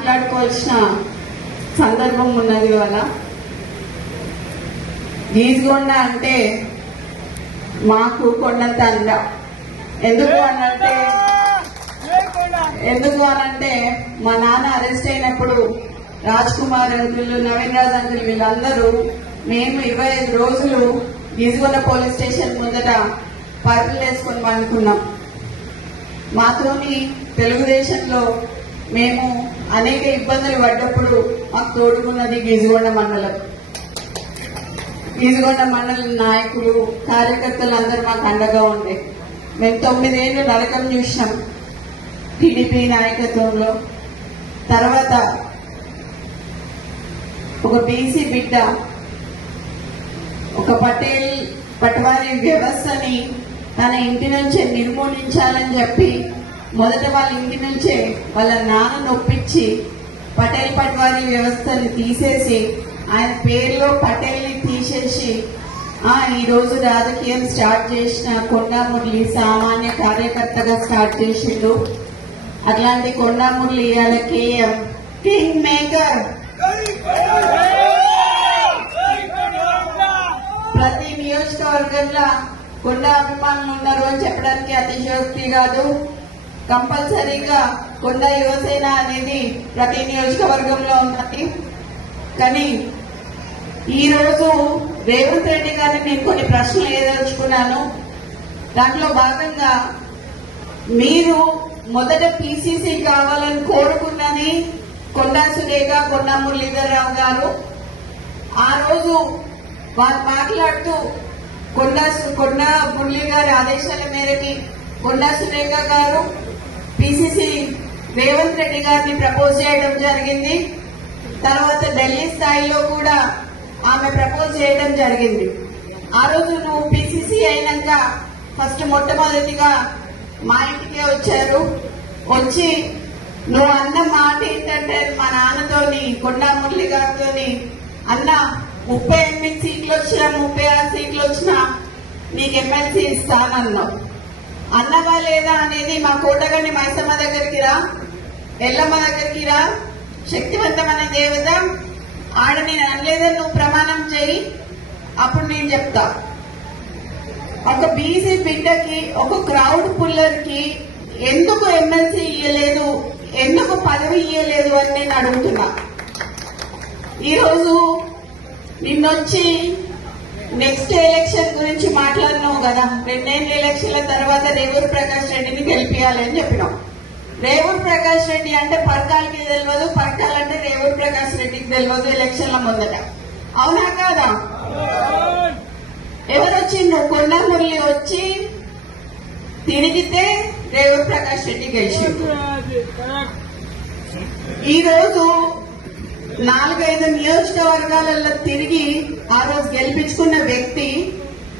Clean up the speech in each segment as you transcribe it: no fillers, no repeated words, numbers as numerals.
మాట్లాడుకోవాల్సిన సందర్భం ఉన్నది ఇవాళ. గీజగొండ అంటే మాకు కొండంత అండ. ఎందుకు అనంటే మా నాన్న అరెస్ట్ అయినప్పుడు రాజ్ కుమార్ అంకుల్, నవీన్ రాజ్ అంకుల్ వీళ్ళందరూ మేము 25 రోజులు గీజగొండ పోలీస్ స్టేషన్ ముందట పరుపులు వేసుకొని పండుకున్నాం. మాతోని తెలుగుదేశంలో మేము అనేక ఇబ్బందులు పడ్డప్పుడు మాకు తోడుకున్నది గీజగొండ మండలం. గీజగొండ మండలం నాయకులు, కార్యకర్తలు అందరూ మాకు అండగా ఉండే. మేము 9 ఏళ్ళు నరకం చూసాం టీడీపీ నాయకత్వంలో. తర్వాత ఒక బీసీ బిడ్డ ఒక పటవారీ వ్యవస్థని తన ఇంటి నుంచే నిర్మూలించాలని చెప్పి మొదట వాళ్ళ ఇంటి నుంచే వాళ్ళ నాన్న నొప్పించి పటేల్ పటవారీ వ్యవస్థని తీసేసి ఆయన పేరులో పటేల్ని తీసేసి ఈ రోజు రాజకీయం స్టార్ట్ చేసిన కొండా మురళి సామాన్య కార్యకర్తగా స్టార్ట్ చేసిండు. అట్లాంటి కొండా మురళి ఇవాళ కేఎం కింగ్ మేకర్. ప్రతి నియోజకవర్గంలో కొండా అభిమానులు ఉన్నారు అని చెప్పడానికి అతిశయోక్తి కాదు. కంపల్సరీగా కొండా యువసేన అనేది ప్రతి నియోజకవర్గంలో ఉన్నది. కానీ ఈ రోజు రేవంత్ రెడ్డి గారిని నేను కొన్ని ప్రశ్నలు ఏదలుచుకున్నాను. దాంట్లో భాగంగా మీరు మొదట పిసిసి కావాలని కోరుకున్నది కొండా సురేఖ, కొండా మురళీధరరావు గారు. ఆ రోజు వారు మాట్లాడుతూ కొండా మురళి గారి ఆదేశాల మేరకి కొండా సురేఖ గారు పిసిసి రేవంత్ రెడ్డి గారిని ప్రపోజ్ చేయడం జరిగింది. తర్వాత ఢిల్లీ స్థాయిలో కూడా ఆమె ప్రపోజ్ చేయడం జరిగింది. ఆ రోజు నువ్వు పిసిసి అయినాక ఫస్ట్ మొట్టమొదటిగా మా ఇంటికే వచ్చారు. వచ్చి నువ్వు అన్న మాట ఏంటంటే మా నాన్నతోని, కొండా మురళి గారితోని, అన్న 38 సీట్లు వచ్చినా 36 సీట్లు వచ్చినా నీకు ఎమ్మెల్సీ ఇస్తానన్నావు. అన్నవా లేదా అనేది మా కోటగండి మైసమ్మ దగ్గరికి రా, ఎల్లమ్మ దగ్గరికి రా, శక్తివంతమైన దేవత ఆడ నేను అనలేదని నువ్వు ప్రమాణం చేయి, అప్పుడు నేను చెప్తా. ఒక బీసీ బిడ్డకి, ఒక క్రౌడ్ పుల్లర్ కి ఎందుకు ఎమ్మెల్సీ ఇయ్యలేదు, ఎందుకు పదవి ఇయ్యలేదు అని నేను అడుగుతున్నా. ఈరోజు నిన్నొచ్చి నెక్స్ట్ ఎలక్షన్ గురించి మాట్లాడినావు కదా. 2 ఏళ్ళ ఎలక్షన్ల తర్వాత రేవూరు ప్రకాష్ రెడ్డిని గెలిపియాలి అని చెప్పినావు. రేవూరు ప్రకాష్ రెడ్డి అంటే పర్కాలకి తెలియదు, పర్కాలంటే రేవూరు ప్రకాష్ రెడ్డికి తెలియదు ఎలక్షన్ల ముందట. అవునా కాదా? ఎవరు వచ్చిండ్రు? కొండా మురళి వచ్చి తిరిగితే రేవూరు ప్రకాష్ రెడ్డి గెలిచిండు. ఈ రోజు 4-5 నియోజకవర్గాలలో తిరిగి ఆ రోజు గెలిపించుకున్న వ్యక్తి,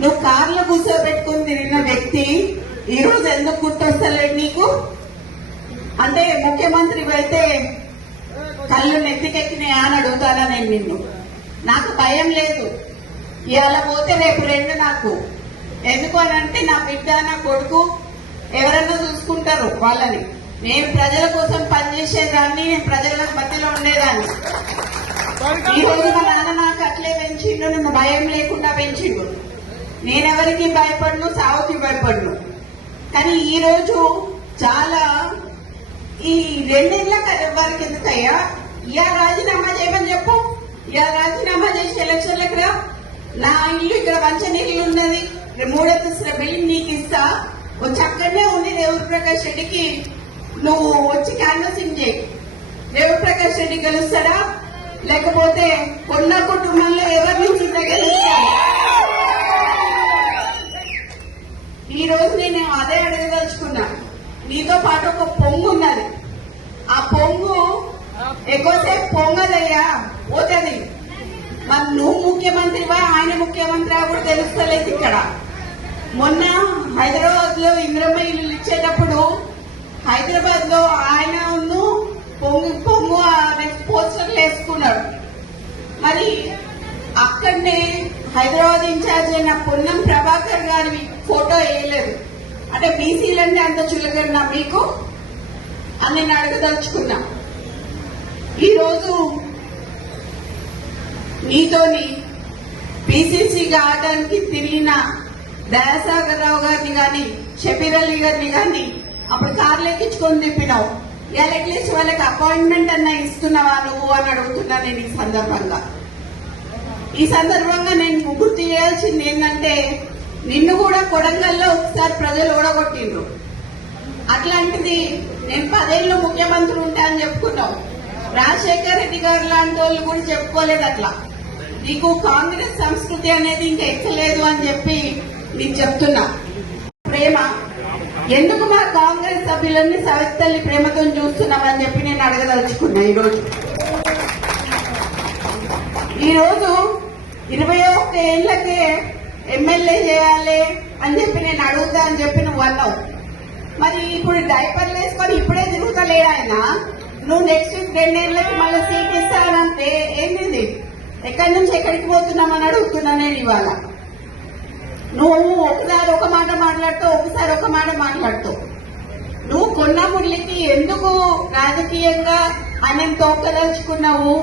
నువ్వు కార్లో కూర్చోబెట్టుకుని తిరిగిన వ్యక్తి ఈ రోజు ఎందుకు గుర్తొస్తలేడు నీకు? అంటే ముఖ్యమంత్రి అయితే కళ్ళు నెత్తికెక్కినాయా అని అడుగుతానా నేను నిన్ను? నాకు భయం లేదు. ఇవాళ పోతే రేపు 2 నాకు. ఎందుకు అని అంటే నా బిడ్డ, నా కొడుకు ఎవరన్నా చూసుకుంటారు వాళ్ళని. నేను ప్రజల కోసం పనిచేసేదాన్ని, నేను ప్రజల మధ్యలో ఉండేదాన్ని. ఈ రోజు మా నాన్న నాకు అట్లే పెంచిండు, నన్ను భయం లేకుండా పెంచిండు. నేనెవరికి భయపడను, సావుకి భయపడను. కానీ ఈ రోజు చాలా ఈ 2 ఏళ్ళ వారికి ఎందుకయ్యా ఇవాళ రాజీనామా చేయమని చెప్పు. ఇవాళ రాజీనామా చేసి ఎలక్షన్లకు రా. నా ఇల్లు ఇక్కడ వంచనీళ్ళు ఉన్నది, 3 అంతస్తుల బిల్డింగ్ నీకు ఇస్తా. వచ్చి అక్కడనే ఉండి రేవూరు ప్రకాష్ రెడ్డికి నువ్వు వచ్చి క్యాన్వసింగ్ చేయి. రేవూరు ప్రకాష్ రెడ్డి గెలుస్తాడా, లేకపోతే కొండా కుటుంబంలో ఎవరి నుంచి గెలుస్తాడు? ఈ రోజు నేను అదే అడగదలుచుకున్నా. నీతో పాటు ఒక పొంగు ఉన్నది. ఆ పొంగు ఎక్కువసేపు పొంగదయ్యా, పోతుంది. మరి నువ్వు ముఖ్యమంత్రివా, ఆయన ముఖ్యమంత్రి కూడా తెలుస్తలేదు. ఇక్కడ మొన్న హైదరాబాద్ లో ఇంద్రమ్మ ఇల్లు ఇచ్చేటప్పుడు హైదరాబాద్ లో ఆయన పొంగు పోస్టర్లు వేసుకున్నాడు. మరి అక్కడనే హైదరాబాద్ ఇన్ఛార్జ్ అయిన పొన్నం ప్రభాకర్ గారి ఫోటో వేయలేదు. అంటే బీసీలంటే అంత చులకన్నా మీకు అని నేను అడగదలుచుకున్నా. ఈరోజు నీతోని పిసిసి కావడానికి తిరిగిన దయాసాగర్ రావు గారిని గాని షబీర్ అలీ గారిని గాని అప్పుడు కార్లు ఎక్కించుకొని తిప్పినావు. ఇవాళ అట్లీస్ట్ వాళ్ళకి అపాయింట్మెంట్ అన్నా ఇస్తున్నావా నువ్వు అని అడుగుతున్నా నేను ఈ సందర్భంగా నేను గుర్తు చేయాల్సింది ఏంటంటే నిన్ను కూడా కొడంగల్లో ఒకసారి ప్రజలు ఓడగొట్టిండ్రు. అట్లాంటిది నేను 10 ఏళ్ళు ముఖ్యమంత్రి ఉంటా అని చెప్పుకున్నావు. రాజశేఖర్ రెడ్డి గారు లాంటి వాళ్ళు కూడా చెప్పుకోలేదు అట్లా. నీకు కాంగ్రెస్ సంస్కృతి అనేది ఇంకా ఎక్కలేదు అని చెప్పి నీకు చెప్తున్నా. ప్రేమ ఎందుకు మా కాంగ్రెస్ సభ్యులన్నీ సవితల్లి ప్రేమతో చూస్తున్నామని చెప్పి నేను అడగదలుచుకున్నా. ఈరోజు 21 ఏళ్లకే ఎమ్మెల్యే చేయాలి అని చెప్పి నేను అడుగుతా అని చెప్పి నువ్వు అన్నావు. మరి ఇప్పుడు డైపర్లు వేసుకొని ఇప్పుడే తిరుగుతలేడు ఆయన. నువ్వు నెక్స్ట్ 2 ఏళ్లకి మళ్ళీ సీట్ ఇస్తానంటే ఏంటిది? ఎక్కడి నుంచి ఎక్కడికి పోతున్నామని అడుగుతున్నా నేను ఇవాళ. నువ్వు ఒకసారి ఒక మాట మాట్లాడుతావు, ఒకసారి ఒక మాట మాట్లాడుతావు. నువ్వు కొన్న మురళికి ఎందుకు రాజకీయంగా ఆయన తోకదలుచుకున్నావు?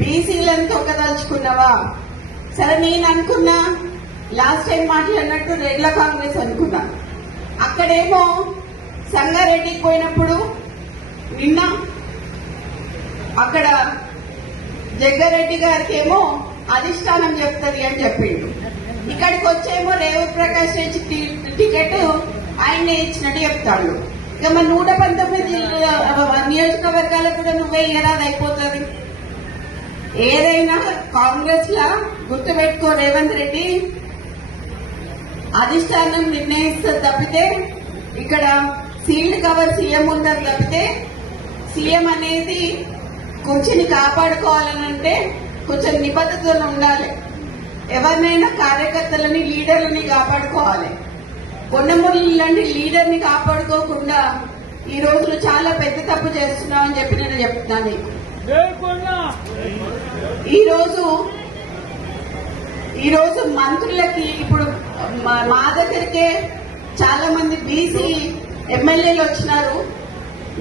బీసీలను తోకదలుచుకున్నావా? సరే, నేను అనుకున్నా లాస్ట్ టైం మాట్లాడినట్టు రెడ్ల కాంగ్రెస్ అనుకున్నా. అక్కడేమో సంగారెడ్డికి పోయినప్పుడు నిన్న అక్కడ జగ్గారెడ్డి గారికి ఏమో అధిష్టానం చెప్తుంది అని చెప్పిండు. ఇక్కడికి వచ్చేమో రేవంత్ ప్రకాష్ రెడ్డి టికెట్ ఆయనే ఇచ్చినట్టు చెప్తాడు. ఇక మరి 119 నియోజకవర్గాలకు కూడా నువ్వే ఇయరాది అయిపోతుంది. ఏదైనా కాంగ్రెస్ లా గుర్తుపెట్టుకో, రేవంత్ రెడ్డి అధిష్టానం నిర్ణయిస్తుంది తప్పితే ఇక్కడ సీల్డ్ కవర్ సీఎం ఉండదు తప్పితే సీఎం అనేది కుర్చీని కాపాడుకోవాలనంటే కొంచెం నిబద్ధతలు ఉండాలి. ఎవరినైనా కార్యకర్తలని లీడర్లని కాపాడుకోవాలి. కొండమురళి లాంటి లీడర్ని కాపాడుకోకుండా ఈ రోజులు చాలా పెద్ద తప్పు చేస్తున్నావు అని చెప్పి నేను చెప్తున్నాను. ఈరోజు మంత్రులకి ఇప్పుడు మా దగ్గరికే చాలా మంది బీసీ ఎమ్మెల్యేలు వచ్చినారు,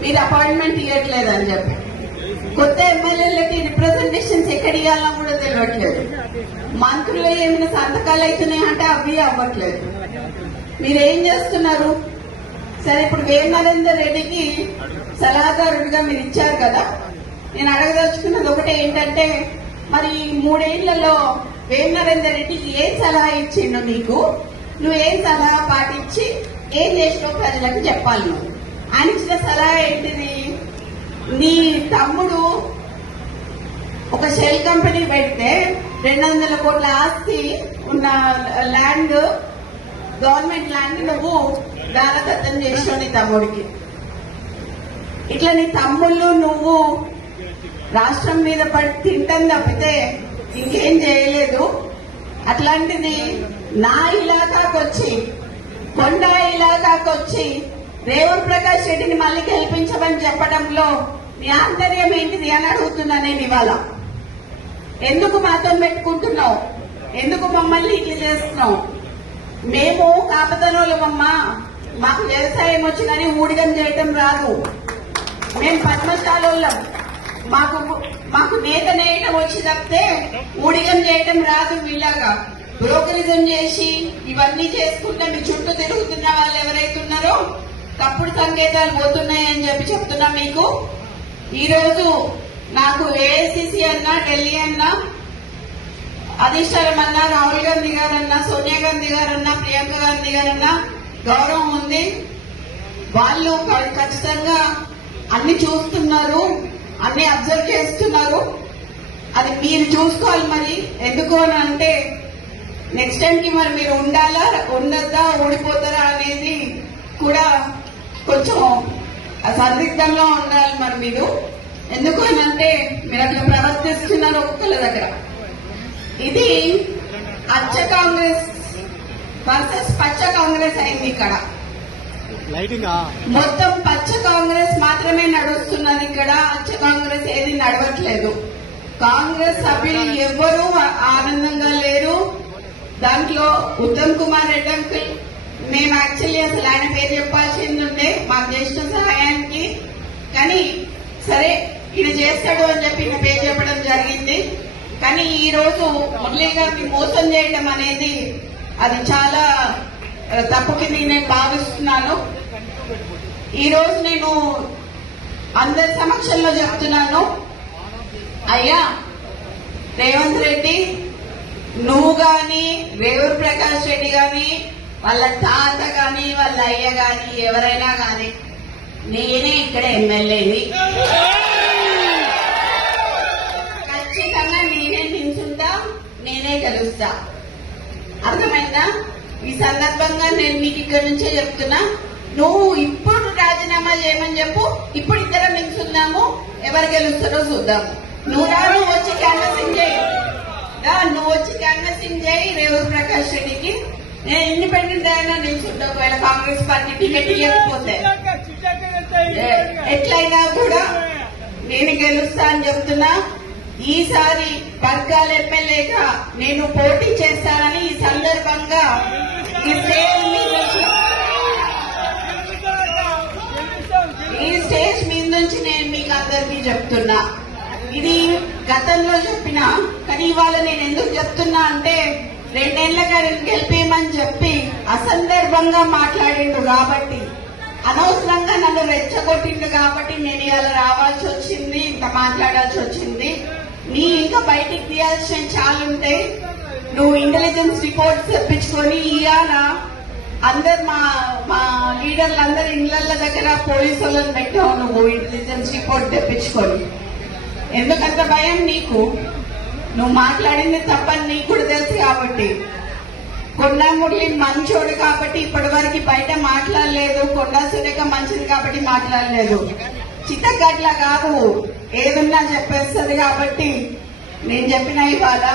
మీరు అపాయింట్మెంట్ ఇవ్వట్లేదని చెప్పి. కొత్త ఎమ్మెల్యేలకి రిప్రజెంటేషన్స్ ఎక్కడ ఇవ్వాలన్నా కూడా తెలియట్లేదు. మంత్రులు ఏమైనా సంతకాలు అవుతున్నాయంటే అవి అవ్వట్లేదు. మీరేం చేస్తున్నారు? సరే, ఇప్పుడు వేం నరేందర్ రెడ్డికి సలహాదారుడిగా మీరు ఇచ్చారు కదా. నేను అడగదలుచుకున్నది ఒకటే ఏంటంటే, మరి 3 ఏళ్లలో వేం నరేందర్ రెడ్డికి ఏం సలహా ఇచ్చిండు నీకు? నువ్వేం సలహా పాటించి ఏం చేసినావు ప్రజలకు చెప్పాలి. నువ్వు ఆయన ఇచ్చిన సలహా ఏంటిది? నీ తమ్ముడు ఒక షెల్ కంపెనీ పెడితే 200 కోట్ల ఆస్తి ఉన్న ల్యాండ్, గవర్నమెంట్ ల్యాండ్ నువ్వు దానదత్తం చేసావు నీ తమ్ముడికి. ఇట్లా నీ తమ్ముళ్ళు నువ్వు రాష్ట్రం మీద పడి తింటాం తప్పితే ఇంకేం చేయలేదు. అట్లాంటిది నా ఇలాకాకు వచ్చి, కొండ ఇలాకాకు వచ్చి రేవంత్ ప్రకాష్ రెడ్డిని మళ్ళీ గెలిపించమని చెప్పడంలో నీ ఆంతర్యం ఏంటిది అని అడుగుతున్నా నేను ఇవాళ. ఎందుకు మాతో పెట్టుకుంటున్నావు? ఎందుకు మమ్మల్ని ఇట్లా చేస్తున్నావు? మేము కాపతనోళ్ళమమ్మా, మాకు వ్యవసాయం వచ్చిందని ఊడిగం చేయటం రాదు. మేము పద్మశాలోళ్ళం, మాకు నేత నేయటం వచ్చి తప్పితే ఊడిగం చేయటం రాదు. వీళ్ళగా బ్రోకరిజం చేసి ఇవన్నీ చేసుకుంటే మీ చుట్టూ తిరుగుతున్న వాళ్ళు ఎవరైతే ఉన్నారో తప్పుడు సంకేతాలు పోతున్నాయని చెప్పి చెప్తున్నా మీకు. ఈ రోజు నాకు ఏఐసిసి అన్నా, ఢిల్లీ అన్నా, అధిష్టానం అన్నా, రాహుల్ గాంధీ గారన్నా, సోనియా గాంధీ గారన్నా, ప్రియాంక గాంధీ గారన్నా గౌరవం ఉంది. వాళ్ళు ఖచ్చితంగా అన్ని చూస్తున్నారు, అన్ని అబ్జర్వ్ చేస్తున్నారు. అది మీరు చూసుకోవాలి. మరి ఎందుకు అని అంటే నెక్స్ట్ టైం కి మరి మీరు ఉండాలా, ఉండద్దా, ఓడిపోతారా అనేది కూడా కొంచెం సందిగ్ధంలో ఉండాలి. మరి మీరు ఎందుకు అని అంటే మీరు అట్లా ప్రవర్తిస్తున్నారు ఒక్కొక్కరి దగ్గర. ఇది అచ్చ కాంగ్రెస్ వర్సెస్ పచ్చ కాంగ్రెస్ అయింది. ఇక్కడ మొత్తం పచ్చ కాంగ్రెస్ మాత్రమే నడుస్తున్నది. ఇక్కడ అచ్చ కాంగ్రెస్ ఏది నడవట్లేదు. కాంగ్రెస్ సభ్యులు ఎవ్వరూ ఆనందంగా లేరు. దాంట్లో ఉత్తమ్ కుమార్ రెడ్డి అంకుల్, మేము యాక్చువల్లీ అసలు ఆయన పేరు చెప్పాల్సింది ఉండే మాకు చేసిన సహాయానికి. కానీ సరే, ఇది చేస్తాడు అని చెప్పి నా పేరు చెప్పడం జరిగింది. కానీ ఈ రోజు మురళీ గారిని మోసం చేయడం అనేది అది చాలా తప్పు కింద నేను భావిస్తున్నాను. ఈ రోజు నేను అందరి సమక్షంలో చెప్తున్నాను, అయ్యా రేవంత్ రెడ్డి, నువ్వు గాని రేవూరు ప్రకాష్ రెడ్డి గాని వాళ్ళ తాత గాని వాళ్ళ అయ్య గాని ఎవరైనా గాని నేనే ఇక్కడ ఎమ్మెల్యేని, ఖచ్చితంగా నేనే నిల్చుంటా, నేనే గెలుస్తా. అర్థమైందా? ఈ సందర్భంగా నేను మీకు ఇక్కడ నుంచే చెప్తున్నా, నువ్వు ఇప్పుడు రాజీనామా చేయమని చెప్పు, ఇప్పుడు ఇద్దరం నిల్చున్నాము, ఎవరు గెలుస్తారో చూద్దాము. నువ్వు వచ్చి క్యాన్వసింగ్ చేయి, నువ్వు వచ్చి క్యాన్వసింగ్ చేయి రేవూరు ప్రకాష్ రెడ్డికి. నేను ఇండిపెండెంట్ అయినా నిల్చుంటా, ఒకవేళ కాంగ్రెస్ పార్టీ టికెట్ ఇవ్వకపోతే ఎట్లయినా కూడా నేను గెలుస్తా అని చెప్తున్నా. ఈసారి పర్కాల ఎమ్మెల్యేగా నేను పోటీ చేస్తానని ఈ సందర్భంగా ఈ స్టేజ్ మీద నుంచి నేను మీకు అందరికీ చెప్తున్నా. ఇది గతంలో చెప్పినా, కానీ ఇవాళ నేను ఎందుకు చెప్తున్నా అంటే 2 ఏళ్ల గెలిపేయమని చెప్పి అసందర్భంగా మాట్లాడిండు కాబట్టి, అనవసరంగా నన్ను రెచ్చగొట్టిండు కాబట్టి నేను ఇవాళ రావాల్సి వచ్చింది, ఇంత మాట్లాడాల్సి వచ్చింది. నీ ఇంకా బయటికి తీయాల్సిన చాలా ఉంటాయి. నువ్వు ఇంటెలిజెన్స్ రిపోర్ట్స్ తెప్పించుకొని ఇవాళ అందరు మా లీడర్లు అందరు ఇళ్ల దగ్గర పోలీసు వాళ్ళని పెట్టావు, నువ్వు ఇంటెలిజెన్స్ రిపోర్ట్ తెప్పించుకొని. ఎందుకంత భయం నీకు? నువ్వు మాట్లాడింది తప్పని నీకు కూడా తెలుసు కాబట్టి. కొండా మురళి మంచోడు కాబట్టి ఇప్పటి వరకు బయట మాట్లాడలేదు, కొండా సురేఖ మంచిది కాబట్టి మాట్లాడలేదు. చిత్తగట్ల కాదు, ఏదున్నా చెప్పేస్తుంది కాబట్టి నేను చెప్పిన ఇవాళ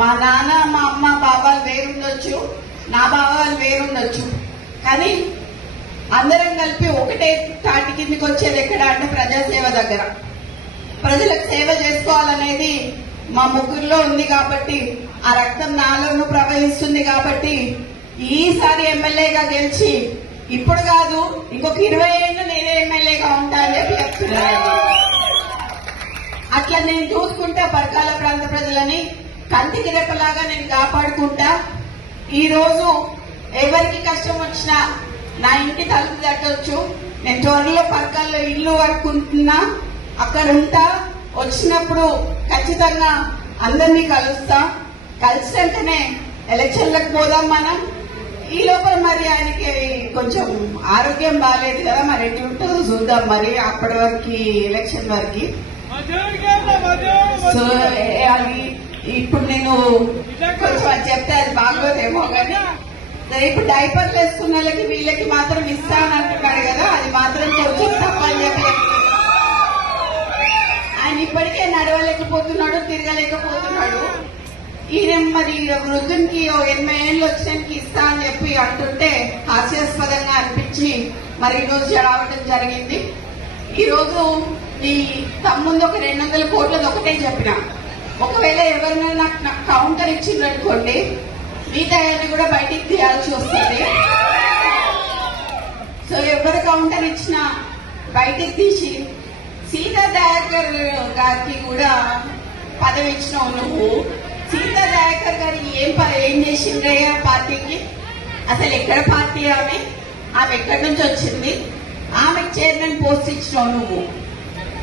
మా నాన్న మా అమ్మ బాబాలు వేరుండొచ్చు, నా బాబాలు వేరుండొచ్చు, కానీ అందరం కలిపి ఒకటే తాటి కిందికి వచ్చేది ఎక్కడ అంటే ప్రజాసేవ దగ్గర. ప్రజలకు సేవ చేసుకోవాలనేది మా ముగ్గురులో ఉంది కాబట్టి, ఆ రక్తం నాలోనూ ప్రవహిస్తుంది కాబట్టి ఈసారి ఎమ్మెల్యేగా గెలిచి ఇప్పుడు కాదు ఇంకొక 20 ఏళ్ళు నేనే ఎమ్మెల్యేగా ఉంటా అని చెప్పి చెప్తున్నాను. అట్లా నేను చూసుకుంటా పరకాల ప్రాంత ప్రజలని కంటికి రెప్పలాగా నేను కాపాడుకుంటా. ఈ రోజు ఎవరికి కష్టం వచ్చినా నా ఇంటి తలుపు తట్టొచ్చు. నేను త్వరలో పరకాల్లో ఇల్లు కట్టుకుంటున్నా, అక్కడ ఉంటా. వచ్చినప్పుడు ఖచ్చితంగా అందరినీ కలుస్తా. కలిసినాకనే ఎలక్షన్లకు పోదాం మనం. ఈ లోపల మరి ఆయనకి కొంచెం ఆరోగ్యం బాగాలేదు కదా, మరి ఎట్టి ఉంటుందో చూద్దాం. మరి అప్పటి వరకు ఎలక్షన్ వరకు సో అది ఇప్పుడు నేను కొంచెం అది చెప్తే అది బాగోదేమో కానీ, ఇప్పుడు డైపర్లు వేసుకున్న వాళ్ళకి వీళ్ళకి మాత్రం ఇస్తానంటున్నాడు కదా, అది మాత్రం కొంచెం తప్పని చెప్పి ఆయన ఇప్పటికే నడవలేకపోతున్నాడు, తిరగలేకపోతున్నాడు. ఈయన మరి వృద్ధునికి 80 ఏళ్ళు వచ్చినానికి ఇస్తా అని చెప్పి అంటుంటే హాస్యాస్పదంగా అనిపించి మరి ఈ రోజు రావడం జరిగింది. ఈ రోజు ఈ తమ్ముందు ఒక 200 కోట్లది ఒకటే చెప్పిన, ఒకవేళ ఎవరైనా నాకు కౌంటర్ ఇచ్చిందనుకోండి మిగతా కూడా బయటికి తీయాల్సి వస్తుంది. సో ఎవరు కౌంటర్ ఇచ్చినా బయటికి తీసి సీతా దయాకర్ గారికి కూడా పదవి ఇచ్చినావు నువ్వు. సీతా దయాకర్ గారు ఏం చేసిండ్రయ్యా పార్టీకి? అసలు ఎక్కడ పార్టీ ఆమె ఎక్కడి నుంచి వచ్చింది? ఆమెకు చైర్మన్ పోస్ట్ ఇచ్చినావు నువ్వు.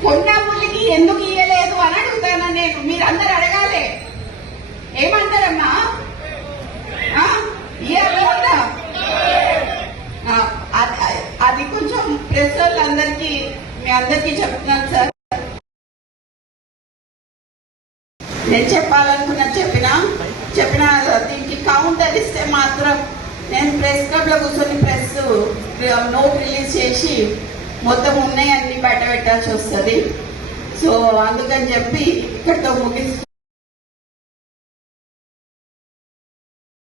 కొండా మురళికి ఎందుకు ఇయ్యలేదు అని అడుగుతానా నేను. మీరందరూ అడగాలి. ఏమంటారమ్మా? ఇయ్యాలా? అది కొంచెం ప్రెస్ వాళ్ళందరికీ మీ అందరికీ చెప్తున్నాను సార్. నేను చెప్పాలనుకున్నా చెప్పిన దీనికి కౌంటర్ ఇస్తే మాత్రం నేను ప్రెస్ క్లబ్ లో కూర్చొని ప్రెస్ నోట్ రిలీజ్ చేసి మొత్తం ఉన్నాయి అన్ని బయట పెట్టాల్సి వస్తుంది. సో అందుకని చెప్పి ఇక్కడితో ముగిస్తూ